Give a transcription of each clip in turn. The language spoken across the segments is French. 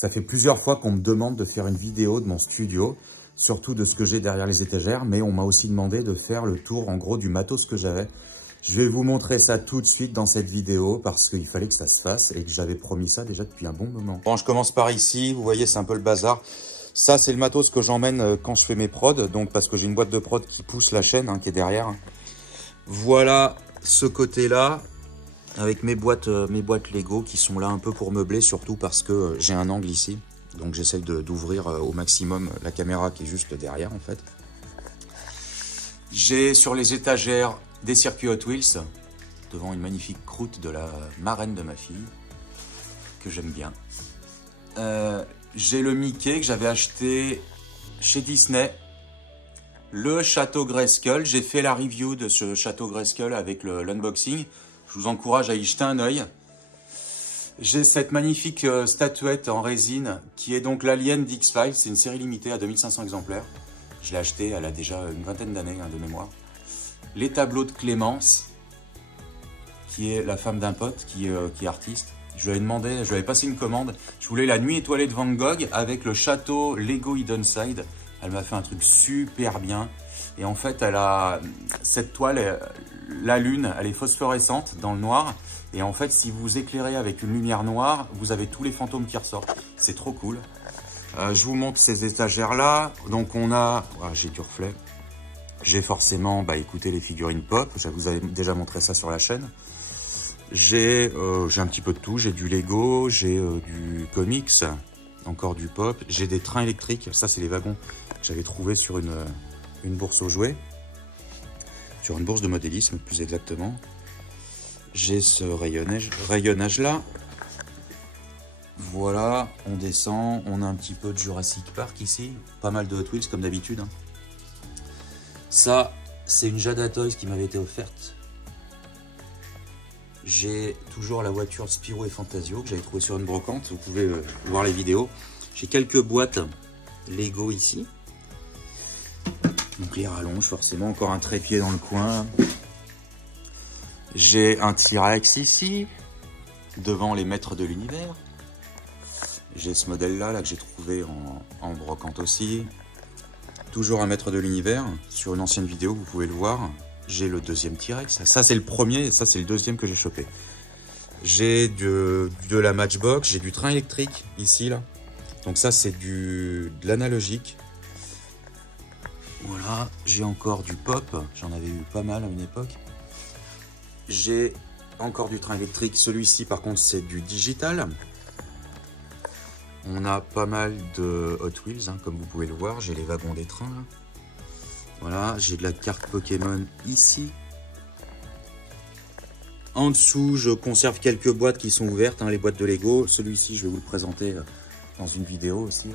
Ça fait plusieurs fois qu'on me demande de faire une vidéo de mon studio, surtout de ce que j'ai derrière les étagères, mais on m'a aussi demandé de faire le tour en gros du matos que j'avais. Je vais vous montrer ça tout de suite dans cette vidéo parce qu'il fallait que ça se fasse et que j'avais promis ça déjà depuis un bon moment. Bon, je commence par ici, vous voyez c'est un peu le bazar. Ça c'est le matos que j'emmène quand je fais mes prods, donc parce que j'ai une boîte de prod qui pousse la chaîne qui est derrière. Voilà ce côté-là avec mes boîtes Lego qui sont là un peu pour meubler, surtout parce que j'ai un angle ici. Donc j'essaye d'ouvrir au maximum la caméra qui est juste derrière en fait. J'ai sur les étagères des circuits Hot Wheels devant une magnifique croûte de la marraine de ma fille que j'aime bien. J'ai le Mickey que j'avais acheté chez Disney, le château Grayskull. J'ai fait la review de ce château Grayskull avec l'unboxing. Je vous encourage à y jeter un œil. J'ai cette magnifique statuette en résine qui est donc l'Alien d'X-Files. C'est une série limitée à 2500 exemplaires. Je l'ai achetée, elle a déjà une vingtaine d'années de mémoire. Les tableaux de Clémence, qui est la femme d'un pote qui est artiste. Je lui avais demandé, je lui avais passé une commande. Je voulais la nuit étoilée de Van Gogh avec le château Lego Hidden Side. Elle m'a fait un truc super bien. Et en fait, elle a cette toile, la lune, elle est phosphorescente dans le noir. Et en fait, si vous éclairez avec une lumière noire, vous avez tous les fantômes qui ressortent. C'est trop cool. Je vous montre ces étagères-là. Donc on a... Ah, j'ai du reflet. J'ai forcément écoutez, les figurines pop. Je vous avais déjà montré ça sur la chaîne. J'ai un petit peu de tout. J'ai du Lego, j'ai du comics, encore du pop. J'ai des trains électriques. Ça, c'est les wagons que j'avais trouvés sur une bourse aux jouets. Sur une bourse de modélisme, plus exactement. J'ai ce rayonnage-là. Voilà, on descend. On a un petit peu de Jurassic Park ici. Pas mal de Hot Wheels, comme d'habitude. Ça, c'est une Jada Toys qui m'avait été offerte. J'ai toujours la voiture Spyro et Fantasio que j'avais trouvée sur une brocante. Vous pouvez voir les vidéos. J'ai quelques boîtes Lego ici. Donc les rallonges, forcément. Encore un trépied dans le coin. J'ai un T-Rex ici, devant les maîtres de l'univers. J'ai ce modèle-là là, que j'ai trouvé en brocante aussi. Toujours un maître de l'univers. Sur une ancienne vidéo, vous pouvez le voir. J'ai le deuxième T-Rex. Ça, c'est le premier et ça, c'est le deuxième que j'ai chopé. J'ai de la Matchbox. J'ai du train électrique ici, là. Donc ça, c'est de l'analogique. Voilà. J'ai encore du pop. J'en avais eu pas mal à une époque. J'ai encore du train électrique. Celui-ci, par contre, c'est du digital. On a pas mal de Hot Wheels, comme vous pouvez le voir. J'ai les wagons des trains, là. Voilà, j'ai de la carte Pokémon ici. En dessous, je conserve quelques boîtes qui sont ouvertes, les boîtes de Lego. Celui-ci, je vais vous le présenter dans une vidéo aussi.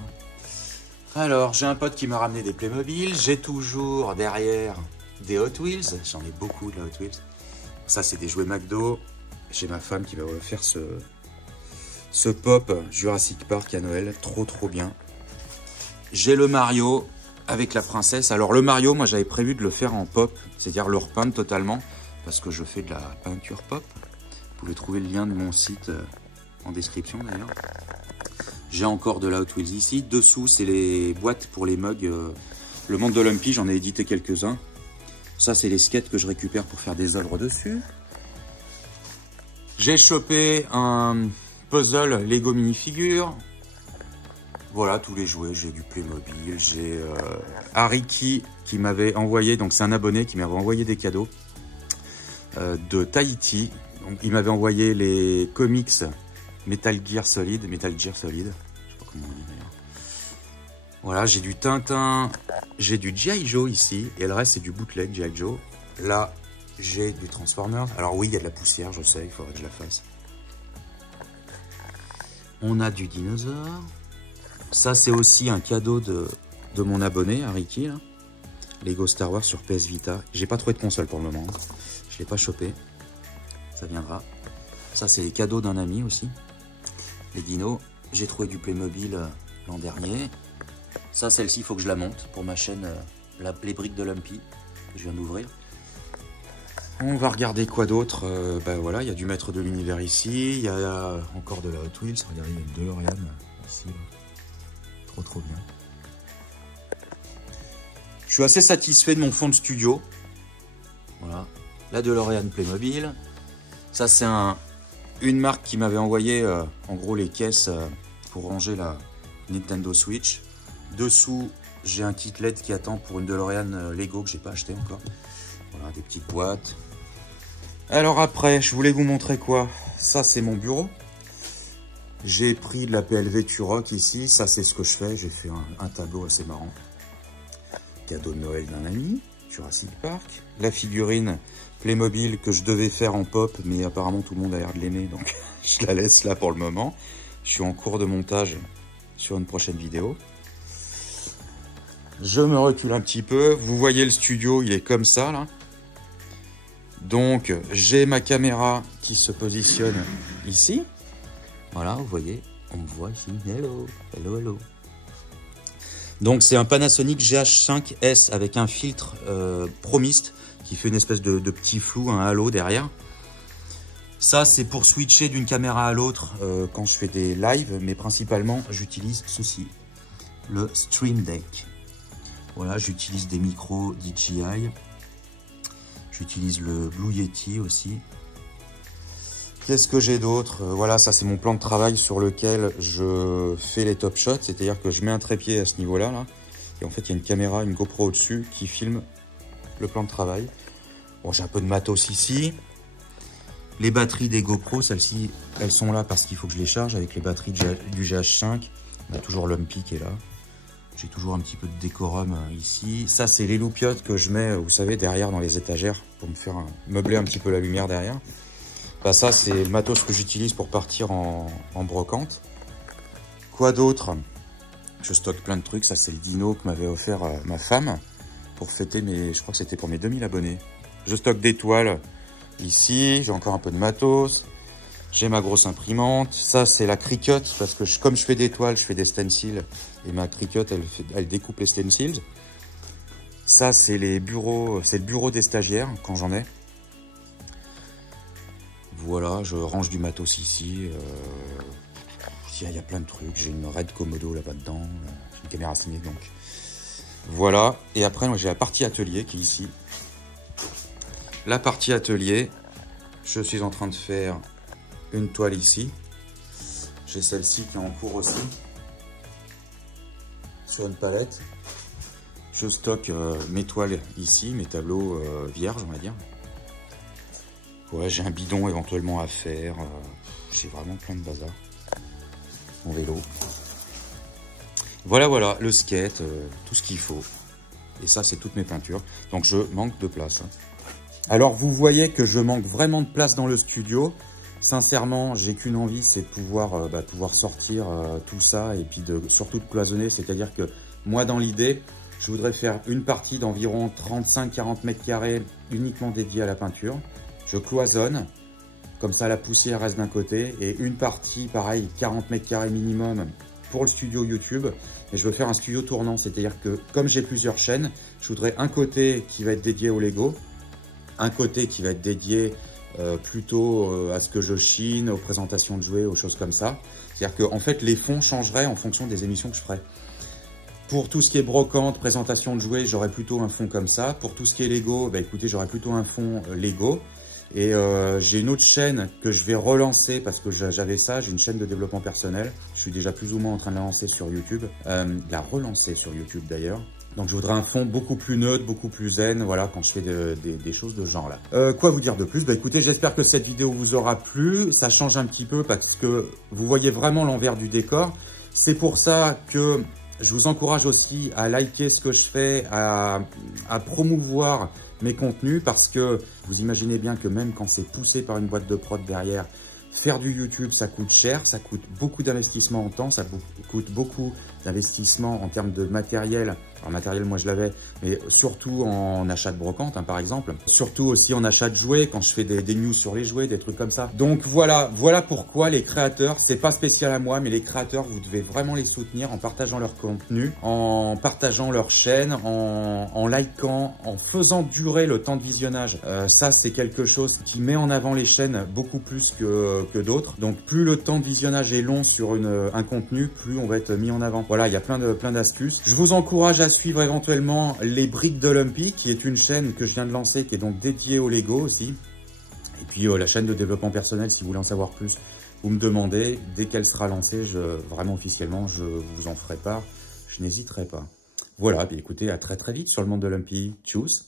Alors, j'ai un pote qui m'a ramené des Playmobil. J'ai toujours derrière des Hot Wheels. J'en ai beaucoup de la Hot Wheels. Ça, c'est des jouets McDo. J'ai ma femme qui va faire ce pop Jurassic Park à Noël. Trop, trop bien. J'ai le Mario avec la princesse. Alors, le Mario, moi, j'avais prévu de le faire en pop. C'est-à-dire le repeindre totalement. Parce que je fais de la peinture pop. Vous pouvez trouver le lien de mon site en description, d'ailleurs. J'ai encore de la Hot Wheels ici. Dessous, c'est les boîtes pour les mugs. Le monde de Lumpy, j'en ai édité quelques-uns. Ça, c'est les skates que je récupère pour faire des œuvres dessus. J'ai chopé un puzzle Lego minifigure. Voilà, tous les jouets. J'ai du Playmobil. J'ai Ariki qui m'avait envoyé, donc c'est un abonné qui m'avait envoyé des cadeaux de Tahiti. Donc, il m'avait envoyé les comics Metal Gear Solid. Je sais pas comment on dit d'ailleurs. Voilà, j'ai du Tintin, j'ai du G.I. Joe ici, et le reste c'est du bootleg G.I. Joe. Là, j'ai du Transformers. Alors oui, il y a de la poussière, je sais, il faudrait que je la fasse. On a du dinosaure. Ça, c'est aussi un cadeau de mon abonné, Ariki, là. Lego Star Wars sur PS Vita. J'ai pas trouvé de console pour le moment. Je l'ai pas chopé. Ça viendra. Ça, c'est les cadeaux d'un ami aussi. Les dinos. J'ai trouvé du Playmobil l'an dernier. Ça, celle-ci, il faut que je la monte pour ma chaîne Les Briques de Lumpy, que je viens d'ouvrir. On va regarder quoi d'autre. Voilà, il y a du maître de l'univers ici. Il y a encore de la Hot Wheels. Regardez, il y a une DeLorean ici. Là. Je suis assez satisfait de mon fond de studio. Voilà, la DeLorean Playmobil. Ça, c'est une marque qui m'avait envoyé en gros les caisses pour ranger la Nintendo Switch. Dessous, j'ai un kit LED qui attend pour une DeLorean Lego que j'ai pas acheté encore. Voilà, des petites boîtes. Alors après, je voulais vous montrer quoi? Ça, c'est mon bureau. J'ai pris de la PLV Turok ici. Ça, c'est ce que je fais. J'ai fait un tableau assez marrant. Cadeau de Noël d'un ami. Jurassic Park. La figurine Playmobil que je devais faire en pop, mais apparemment tout le monde a l'air de l'aimer, donc je la laisse là pour le moment. Je suis en cours de montage sur une prochaine vidéo. Je me recule un petit peu. Vous voyez le studio, il est comme ça là. Donc j'ai ma caméra qui se positionne ici. Voilà, vous voyez, on me voit ici. Hello, hello, hello. Donc c'est un Panasonic GH5S avec un filtre Promist qui fait une espèce de petit flou, un halo derrière. Ça, c'est pour switcher d'une caméra à l'autre quand je fais des lives, mais principalement, j'utilise ceci, le Stream Deck. Voilà, j'utilise des micros DJI. J'utilise le Blue Yeti aussi. Qu'est-ce que j'ai d'autre? Voilà, ça c'est mon plan de travail sur lequel je fais les top shots, c'est-à-dire que je mets un trépied à ce niveau-là, là, et en fait il y a une caméra, une GoPro au-dessus qui filme le plan de travail. Bon, j'ai un peu de matos ici. Les batteries des GoPro, celles-ci, elles sont là parce qu'il faut que je les charge avec les batteries du GH5. On a toujours l'Umpy qui est là. J'ai toujours un petit peu de décorum ici. Ça, c'est les loupiottes que je mets, vous savez, derrière dans les étagères pour me faire meubler un petit peu la lumière derrière. Bah, ça, c'est le matos que j'utilise pour partir en brocante. Quoi d'autre? Je stocke plein de trucs. Ça, c'est le dino que m'avait offert ma femme pour fêter je crois que c'était pour mes 2000 abonnés. Je stocke des toiles ici. J'ai encore un peu de matos. J'ai ma grosse imprimante. Ça, c'est la Cricut parce que comme je fais des toiles, je fais des stencils. Et ma Cricut, elle découpe les stencils. Ça, c'est les bureaux, c'est le bureau des stagiaires quand j'en ai. Voilà, je range du matos ici. Il y a plein de trucs. J'ai une Red Komodo là-bas dedans. J'ai une caméra ciné donc. Voilà. Et après, moi, j'ai la partie atelier qui est ici. La partie atelier, je suis en train de faire une toile ici. J'ai celle-ci qui est en cours aussi. Sur une palette. Je stocke mes toiles ici, mes tableaux vierges, on va dire. Ouais, j'ai un bidon éventuellement à faire. J'ai vraiment plein de bazar. Mon vélo. Voilà, voilà, le skate, tout ce qu'il faut. Et ça, c'est toutes mes peintures. Donc, je manque de place. Hein. Alors, vous voyez que je manque vraiment de place dans le studio. Sincèrement, j'ai qu'une envie, c'est de pouvoir sortir tout ça et puis surtout de cloisonner. C'est-à-dire que moi, dans l'idée, je voudrais faire une partie d'environ 35-40 mètres carrés uniquement dédiée à la peinture. Je cloisonne, comme ça la poussière reste d'un côté, et une partie, pareil, 40 mètres carrés minimum pour le studio YouTube. Et je veux faire un studio tournant, c'est-à-dire que comme j'ai plusieurs chaînes, je voudrais un côté qui va être dédié au Lego, un côté qui va être dédié plutôt à ce que je chine, aux présentations de jouets, aux choses comme ça. C'est-à-dire que en fait, les fonds changeraient en fonction des émissions que je ferais. Pour tout ce qui est brocante, présentation de jouets, j'aurais plutôt un fond comme ça. Pour tout ce qui est Lego, bah écoutez, j'aurais plutôt un fond Lego. Et j'ai une autre chaîne que je vais relancer parce que j'avais ça, j'ai une chaîne de développement personnel. Je suis déjà plus ou moins en train de la lancer sur YouTube, la relancer sur YouTube d'ailleurs. Donc je voudrais un fond beaucoup plus neutre, beaucoup plus zen, voilà, quand je fais des choses de ce genre là. Quoi vous dire de plus? Bah écoutez, j'espère que cette vidéo vous aura plu. Ça change un petit peu parce que vous voyez vraiment l'envers du décor. C'est pour ça que je vous encourage aussi à liker ce que je fais, à promouvoir mes contenus parce que vous imaginez bien que même quand c'est poussé par une boîte de prod derrière, faire du YouTube, ça coûte cher, ça coûte beaucoup d'investissement en temps, ça coûte beaucoup d'investissement en termes de matériel. Alors matériel, moi je l'avais, mais surtout en achat de brocante, hein, par exemple. Surtout aussi en achat de jouets, quand je fais des news sur les jouets, des trucs comme ça. Donc voilà pourquoi les créateurs, c'est pas spécial à moi, mais les créateurs, vous devez vraiment les soutenir en partageant leur contenu, en partageant leur chaîne, en likant, en faisant durer le temps de visionnage. Ça, c'est quelque chose qui met en avant les chaînes beaucoup plus que que d'autres. Donc plus le temps de visionnage est long sur un contenu, plus on va être mis en avant. Voilà, il y a plein d'astuces. Je vous encourage à suivre éventuellement les briques de Lumpy, qui est une chaîne que je viens de lancer, qui est donc dédiée au Lego aussi. Et puis la chaîne de développement personnel, si vous voulez en savoir plus, vous me demandez. Dès qu'elle sera lancée, vraiment officiellement, je vous en ferai part. Je n'hésiterai pas. Voilà, puis écoutez, à très vite sur le monde de Lumpy. Tchuss!